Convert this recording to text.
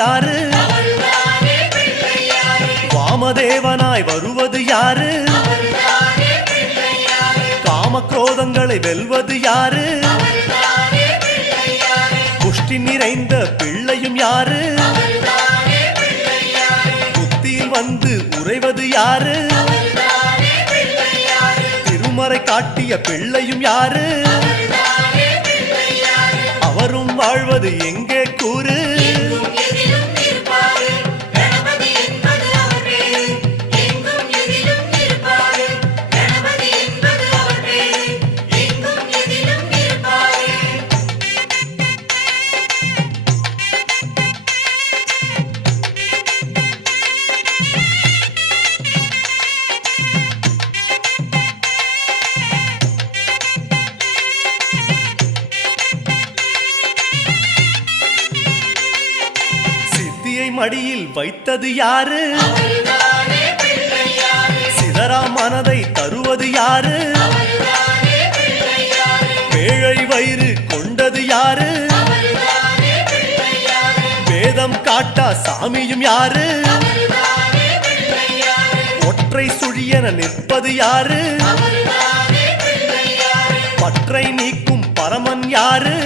யாரு? வாமதேவனாய் வருவது யாரு? காமக்ரோதங்களை வெல்வது யாரு? புஷ்டி நிறைந்த பிள்ளையும் யாரு? புத்தியில் வந்து உறைவது யாரு? திருமறை காட்டிய பிள்ளையும் யாரு? அவரும் வாழ்வது எங்கே கூறு? மடியில் வைத்தது யாரு? சிதறா மனதை தருவது யாரு? பேழை வயிறு கொண்டது யாரு? வேதம் காட்டா சாமியும் யாரு? ஒற்றை சுழியென நிற்பது யாரு? பற்றை நீக்கும் பரமன் யாரு?